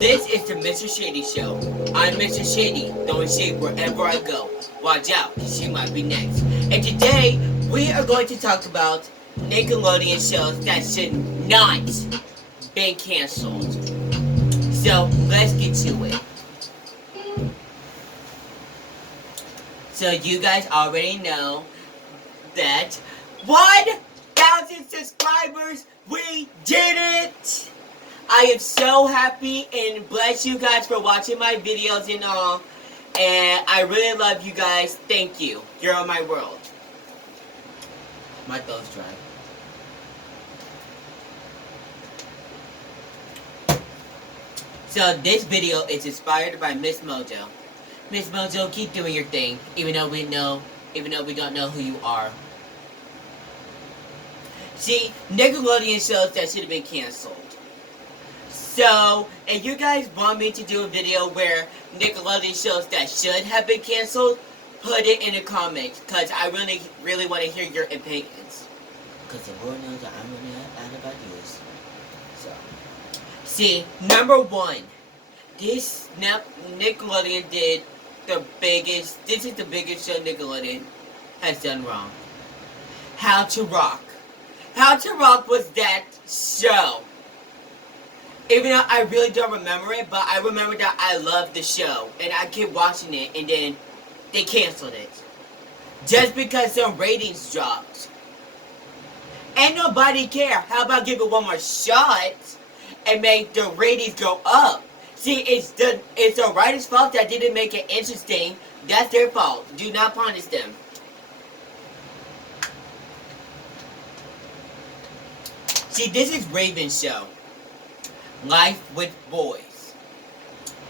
This is the Mr. Shady Show. I'm Mr. Shady, throwing shade wherever I go. Watch out, because she might be next. And today, we are going to talk about Nickelodeon shows that should not be canceled. So, let's get to it. So, you guys already know that 1,000 subscribers, we did it! I am so happy and bless you guys for watching my videos and all. And I really love you guys. Thank you. You're on my world. My throat's dry. So this video is inspired by Miss Mojo. Miss Mojo, keep doing your thing, even though we don't know who you are. See, Nickelodeon shows that should have been canceled. So, if you guys want me to do a video where Nickelodeon shows that should have been canceled, put it in the comments, because I really want to hear your opinions. Because the Lord knows that I'm running out of ideas. So, see, number one, this Nickelodeon did this is the biggest show Nickelodeon has done wrong. How to Rock. How to Rock was that show. Even though I really don't remember it, but I remember that I loved the show. And I kept watching it, and then they canceled it. Just because some ratings dropped. Ain't nobody care. How about give it one more shot and make the ratings go up? See, it's the writer's fault that didn't make it interesting. That's their fault. Do not punish them. See, this is Raven's show. Life with Boys.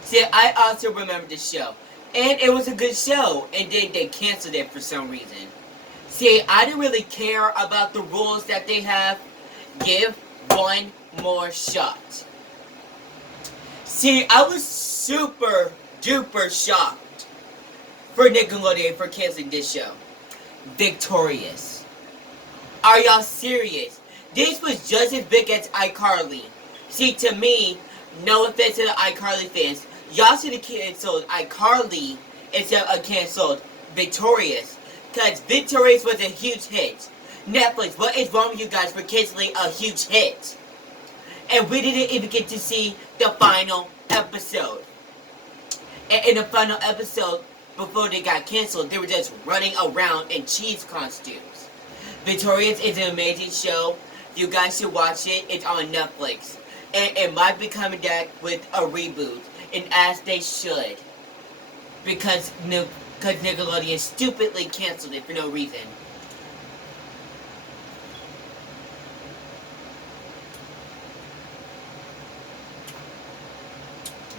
See, I also remember the show. And it was a good show. And then they canceled it for some reason. See, I didn't really care about the rules that they have. Give one more shot. See, I was super duper shocked for Nickelodeon for canceling this show. Victorious. Are y'all serious? This was just as big as iCarly. See, to me, no offense to the iCarly fans, y'all should have canceled iCarly instead of canceled Victorious. Because Victorious was a huge hit. Netflix, what is wrong with you guys for canceling a huge hit? And we didn't even get to see the final episode. And in the final episode, before they got canceled, they were just running around in cheese costumes. Victorious is an amazing show. You guys should watch it. It's on Netflix. And it might be coming back with a reboot. And as they should. Because Nickelodeon stupidly canceled it for no reason.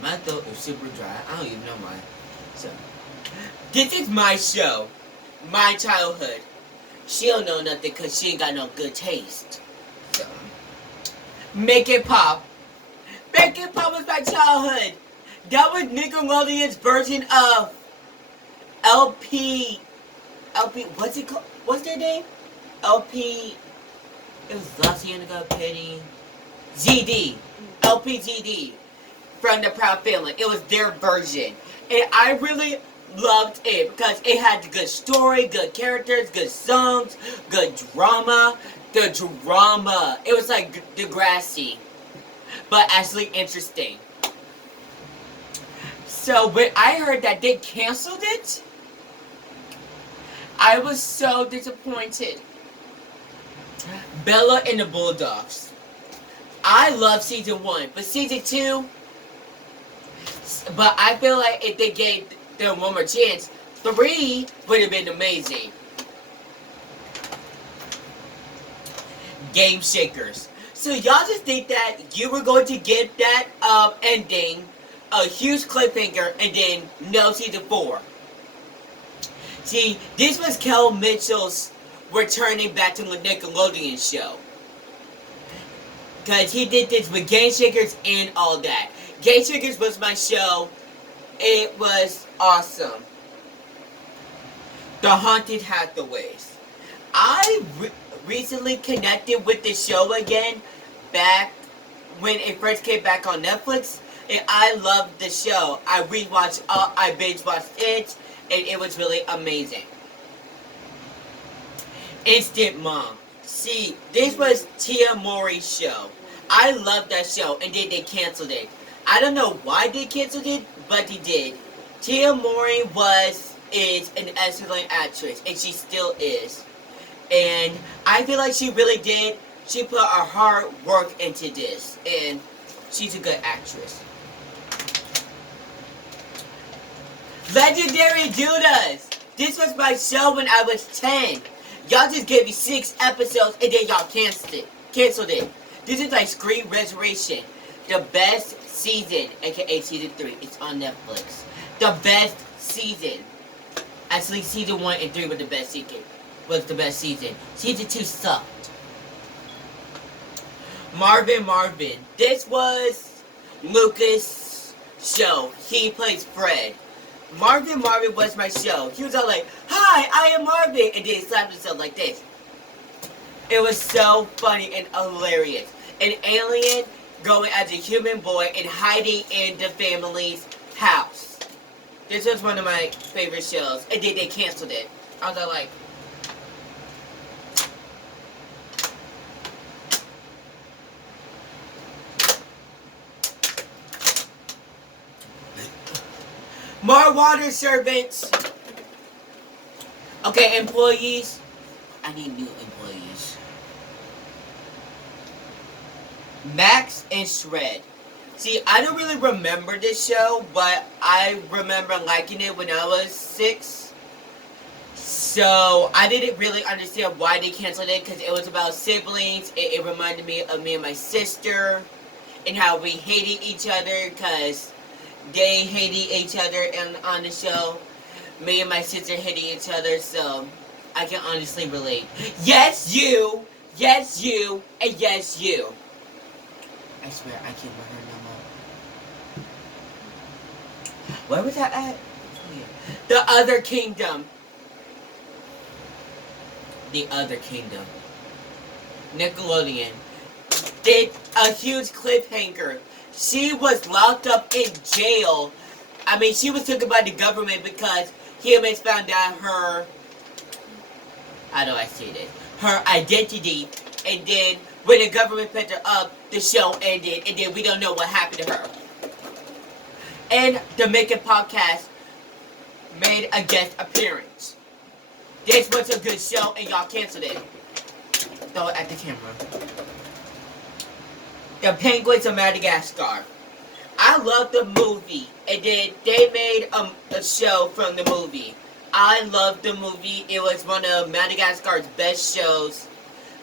My throat is super dry. I don't even know why. So, this is my show. My childhood. She don't know nothing because she ain't got no good taste. So, Make It Pop. Make It Pop was my childhood. That was Nickelodeon's version of LP, what's it called? What's their name? LP, it was La Cienega, Penny, GD. LPGD from the Proud Family. It was their version. And I really loved it because it had good story, good characters, good songs, good drama. The drama. It was like Degrassi, but actually interesting. So when I heard that they canceled it, I was so disappointed. Bella and the Bulldogs. I love season 1, but season 2, but I feel like if they gave them one more chance, 3 would have been amazing. Game Shakers. So y'all just think that you were going to get that ending, a huge cliffhanger, and then no season 4. See, this was Kel Mitchell's returning back to the Nickelodeon show. Because he did this with Game Shakers and all that. Game Shakers was my show. It was awesome. The Haunted Hathaways. I recently connected with the show again back when it first came back on Netflix. And I loved the show. I binge watched it, and it was really amazing. Instant Mom. See, this was Tia Mowry's show. I loved that show, and then they canceled it. I don't know why they canceled it, but they did. Tia Mowry is an excellent actress, and she still is. And I feel like she really did. She put her hard work into this, and she's a good actress. Legendary Judas! This was my show when I was 10. Y'all just gave me 6 episodes and then y'all canceled it. This is like Screen Resurrection. The best season, aka season 3. It's on Netflix. The best season. Actually, season 1 and 3 was the best season. Season 2 sucked. Marvin. This was Lucas' show. He plays Fred. Marvin was my show. He was all like, "Hi, I am Marvin," and then he slapped himself like this. It was so funny and hilarious. An alien going as a human boy and hiding in the family's house. This was one of my favorite shows, and then they canceled it. I was all like, more water servants. Okay, employees. I need new employees. Max and Shred. See, I don't really remember this show, but I remember liking it when I was 6. So, I didn't really understand why they canceled it, because it was about siblings. It reminded me of me and my sister, and how we hated each other, because they hated each other on the show. Me and my sister hated each other, so I can honestly relate. Yes, you! Yes, you! And yes, you! I swear, I can't remember no more. Where was that at? The Other Kingdom. The Other Kingdom. Nickelodeon. Did a huge cliffhanger. She was locked up in jail. I mean, she was taken by the government because humans found out her, how do I say this? Her identity. And then when the government picked her up, the show ended. And then we don't know what happened to her. And the Making Podcast made a guest appearance. This was a good show and y'all canceled it. Throw it at the camera. The Penguins of Madagascar. I love the movie, and then they made a show from the movie. I loved the movie. It was one of Madagascar's best shows.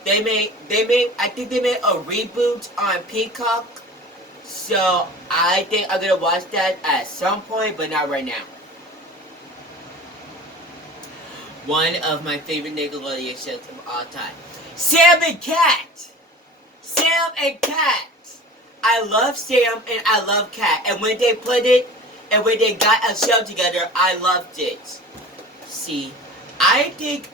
I think they made a reboot on Peacock. So I think I'm gonna watch that at some point, but not right now. One of my favorite Nickelodeon shows of all time. Sam and Cat. Sam and Cat. I love Sam and I love Cat. And when they put it, and when they got a show together, I loved it. See, I think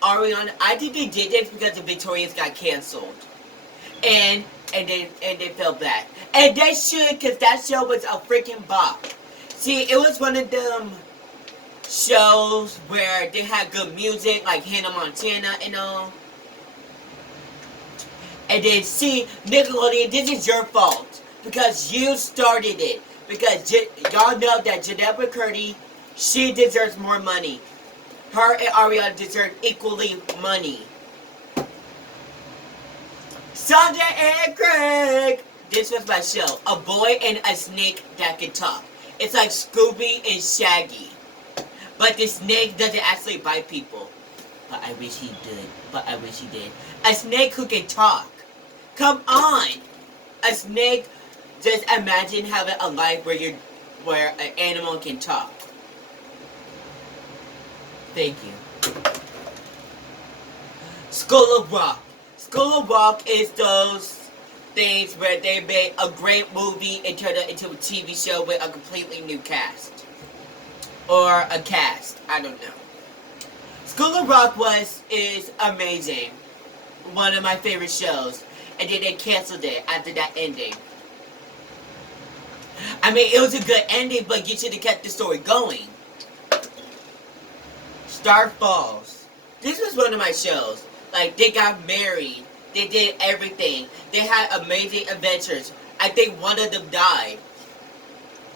they did this because the Victorians got canceled. And they felt bad. And they should, because that show was a freaking bop. See, it was one of them shows where they had good music, like Hannah Montana and all. And then, see, Nickelodeon, this is your fault. Because you started it. Because y'all know that Jeanette McCurdy, she deserves more money. Her and Ariana deserve equally money. Sandra and Craig! This was my show. A boy and a snake that can talk. It's like Scooby and Shaggy. But the snake doesn't actually bite people. But I wish he did. A snake who can talk. Come on! A snake, just imagine having a life where an animal can talk. Thank you. School of Rock. School of Rock is those things where they made a great movie and turned it into a TV show with a completely new cast. Or a cast. I don't know. School of Rock is amazing. One of my favorite shows. And then they canceled it after that ending. I mean, it was a good ending, but you should have kept the story going. Star Falls. This was one of my shows. Like, they got married. They did everything. They had amazing adventures. I think one of them died.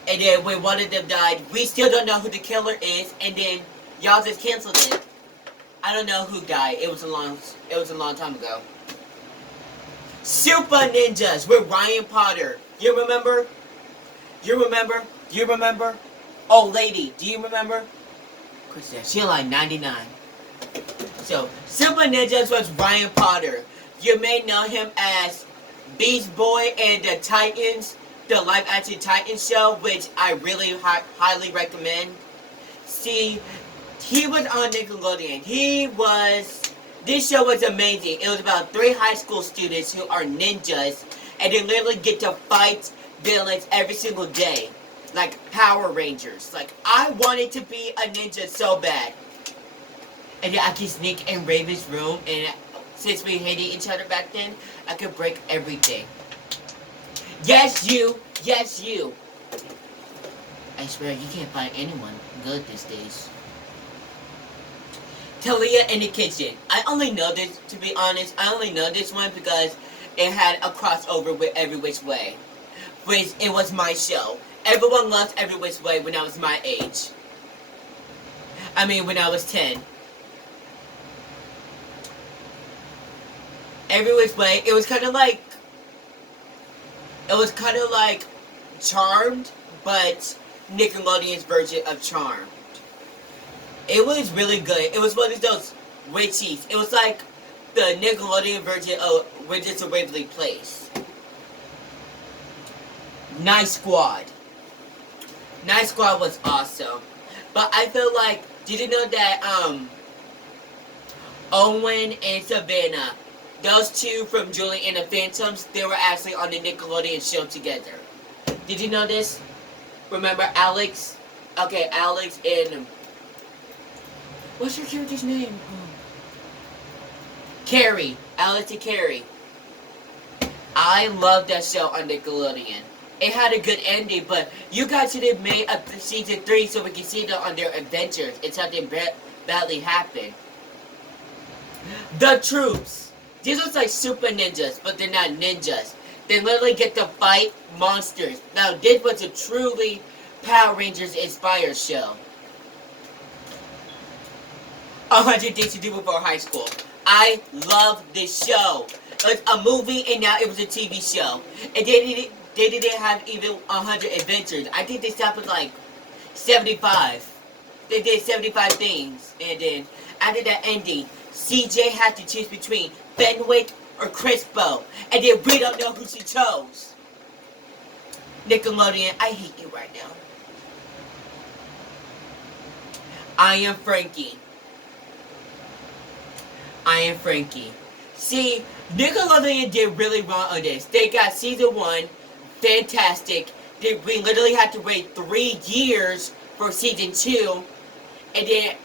And then when one of them died, we still don't know who the killer is. And then y'all just canceled it. I don't know who died. It was a long time ago. Super Ninjas with Ryan Potter. You remember? You remember? Do you remember? Oh, lady, do you remember? She's like 99. So, Super Ninjas was Ryan Potter. You may know him as Beast Boy and the Titans, the live-action Titans show, which I really highly recommend. See, he was on Nickelodeon. This show was amazing. It was about 3 high school students who are ninjas, and they literally get to fight villains every single day. Like Power Rangers. Like, I wanted to be a ninja so bad. And then I could sneak in Raven's room, and since we hated each other back then, I could break everything. Yes, you! Yes, you! I swear, you can't find anyone good these days. Talia in the Kitchen. I only know this, to be honest, I only know this one because it had a crossover with Every Which Way. Which, it was my show. Everyone loved Every Which Way when I was my age. I mean, when I was 10. Every Which Way, it was kind of like Charmed, but Nickelodeon's version of Charmed. It was really good. It was one of those witchies. It was like the Nickelodeon version of Wizards of Waverly Place. Night Squad. Night Squad was awesome. But I feel like, did you know that Owen and Savannah, those two from Julie and the Phantoms, they were actually on the Nickelodeon show together. Did you know this? Remember Alex? Okay, Alex and... what's your character's name? Carrie. Alex and Carrie. I love that show on Nickelodeon. It had a good ending, but you guys should have made a season 3 so we can see them on their adventures and something badly happened. The Troops. These looks like super ninjas, but they're not ninjas. They literally get to fight monsters. Now, this was a truly Power Rangers inspired show. 100 Things to Do Before High School. I love this show. It was a movie and now it was a TV show. And they didn't have even 100 adventures. I think they stopped at like 75. They did 75 things. And then after that ending, CJ had to choose between Fenwick or Crispo. And then we don't know who she chose. Nickelodeon, I hate you right now. I Am Frankie. I Am Frankie. See, Nickelodeon did really well on this. They got season 1, fantastic. We literally had to wait 3 years for season 2, and then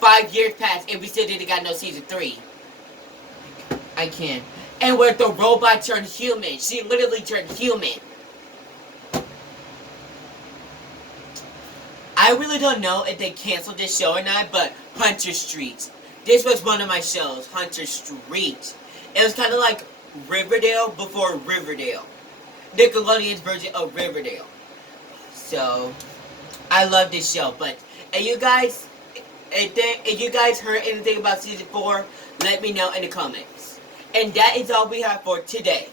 5 years passed, and we still didn't got no season 3. I can't. And where the robot turned human, she literally turned human. I really don't know if they canceled this show or not, but Hunter Street. This was one of my shows, Hunter Street. It was kind of like Riverdale before Riverdale. Nickelodeon's version of Riverdale. So, I love this show. But if you guys heard anything about season 4, let me know in the comments. And that is all we have for today.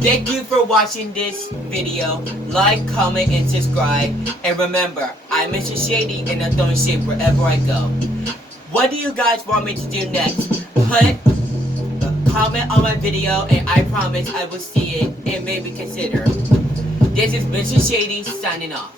Thank you for watching this video. Like, comment, and subscribe. And remember, I'm Mr. Shady and I'm throwing shade wherever I go. What do you guys want me to do next? Put a comment on my video and I promise I will see it and maybe consider. This is Mr. Shady signing off.